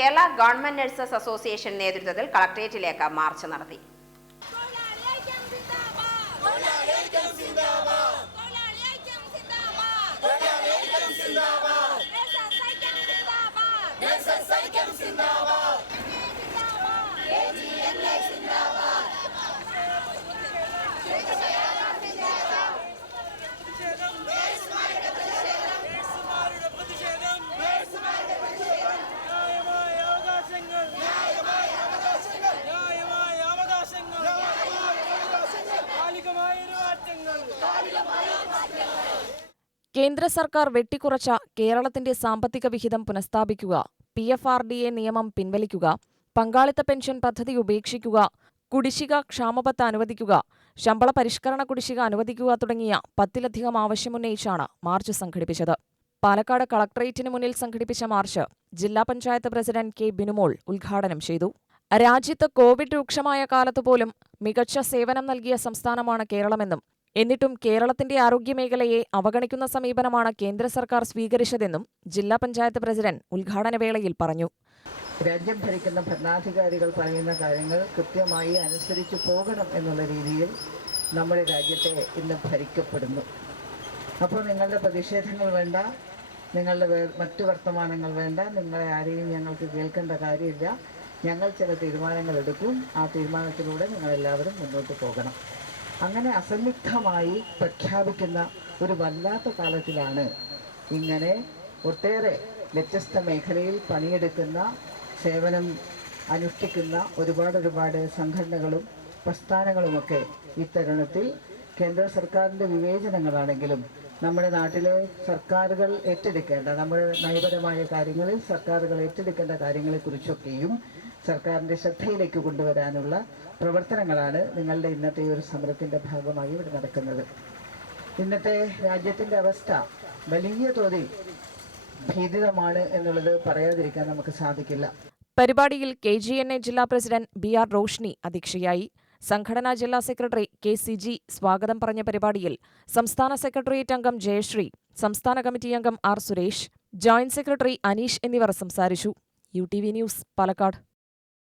Kerala government nurses association നേതൃത്വത്തിൽ കളക്ടറേറ്റിലേക്ക് March നടത്തി. തൊഴിലാളിഐക്യം സിന്ദാബാദ്. തൊഴിലാളിഐക്യം കേന്ദ്ര സർക്കാർ വെട്ടിക്കുറച്ച കേരളത്തിന്റെ സാമ്പത്തിക വിഹിതം പുനഃസ്ഥാപിക്കുക P F R D A നിയമം പിൻവലിക്കുക പങ്കാളിത്ത പെൻഷൻ പദ്ധതി ഉപേക്ഷിക്കുക കുടിശ്ശിക ക്ഷാമപത്ത് അനുവദിക്കുക ശമ്പള പരിഷ്കരണ കുടിശ്ശിക അനുവദിക്കുക തുടങ്ങിയ പത്തിലധികം ആവശ്യമുന്നയിച്ചാണ് മാർച്ച് സംഘടിപ്പിച്ചത്. പാലക്കാട് കളക്ടറേറ്റിന് മുന്നിൽ സംഘടിപ്പിച്ച മാർച്ച് ജില്ലാ പഞ്ചായത്ത് പ്രസിഡന്റ് കെ ബിനുമോൾ ഉദ്ഘാടനം ചെയ്തു. രാജ്യത്ത് കോവിഡ് രൂക്ഷമായ കാലത്തുപോലും മികച്ച സേവനം നൽകിയ സംസ്ഥാനമാണ് കേരളമെന്നും എന്നിട്ടും കേരളത്തിന്റെ ആരോഗ്യമേഖലയെ അവഗണിക്കുന്ന സമീപനമാണ് കേന്ദ്ര സർക്കാർ സ്വീകരിച്ചതെന്നും ജില്ലാ പഞ്ചായത്ത് പ്രസിഡന്റ് ഉദ്ഘാടന വേളയിൽ പറഞ്ഞു. രാജ്യം ഭരിക്കുന്ന ഭരണാധികാരികൾ പറയുന്ന കാര്യങ്ങൾ കൃത്യമായി അനുസരിച്ച് പോകണം എന്നുള്ള രീതിയിൽ നമ്മുടെ രാജ്യത്തെ ഇന്ന് ഭരിക്കപ്പെടുന്നു. അപ്പോൾ നിങ്ങളുടെ പ്രതിഷേധങ്ങൾ വേണ്ട നിങ്ങളുടെ മറ്റു വർത്തമാനങ്ങൾ വേണ്ട നിങ്ങളെ ആരെയും ഞങ്ങൾക്ക് കേൾക്കേണ്ട കാര്യമില്ല. ഞങ്ങൾ ചില തീരുമാനങ്ങൾ എടുക്കും. ആ തീരുമാനത്തിലൂടെ നിങ്ങളെല്ലാവരും മുന്നോട്ട് പോകണം. അങ്ങനെ അസന്നിഗ്ധമായി പ്രഖ്യാപിക്കുന്ന ഒരു വല്ലാത്ത കാലത്തിലാണ് ഇങ്ങനെ ഒട്ടേറെ വ്യത്യസ്ത മേഖലയിൽ പണിയെടുക്കുന്ന സേവനം അനുഷ്ഠിക്കുന്ന ഒരുപാട് ഒരുപാട് സംഘടനകളും പ്രസ്ഥാനങ്ങളുമൊക്കെ ഇത്തരുണത്തിൽ കേന്ദ്ര സർക്കാരിന്റെ വിവേചനങ്ങളാണെങ്കിലും നമ്മുടെ നാട്ടിലെ സർക്കാരുകൾ ഏറ്റെടുക്കേണ്ട നമ്മുടെ നയപരമായ കാര്യങ്ങളിൽ സർക്കാരുകൾ ഏറ്റെടുക്കേണ്ട കാര്യങ്ങളെക്കുറിച്ചൊക്കെയും സർക്കാരിന്റെ ശ്രദ്ധയിലേക്ക് കൊണ്ടുവരാനുള്ള പ്രവർത്തനങ്ങളാണ് നിങ്ങളുടെ ഇന്നത്തെ ഒരു സമരത്തിന്റെ ഭാഗമായി ഇവിടെ നടക്കുന്നത്. ഇന്നത്തെ രാജ്യത്തിന്റെ അവസ്ഥ വലിയ തോതിൽ ഭീതിതമാണ് എന്നുള്ളത് പറയാതിരിക്കാൻ നമുക്ക് സാധിക്കില്ല. പരിപാടിയിൽ കെ ജി എൻ എ ജില്ലാ പ്രസിഡന്റ് ബി ആർ റോഷ്നി അധ്യക്ഷയായി. സംഘടനാ ജില്ലാ സെക്രട്ടറി കെ സി ജി സ്വാഗതം പറഞ്ഞ പരിപാടിയിൽ സംസ്ഥാന സെക്രട്ടേറിയറ്റ് അംഗം ജയശ്രീ സംസ്ഥാന കമ്മിറ്റി അംഗം R Suresh joint secretary Aneesh എന്നിവർ സംസാരിച്ചു. U T V news Palakkad.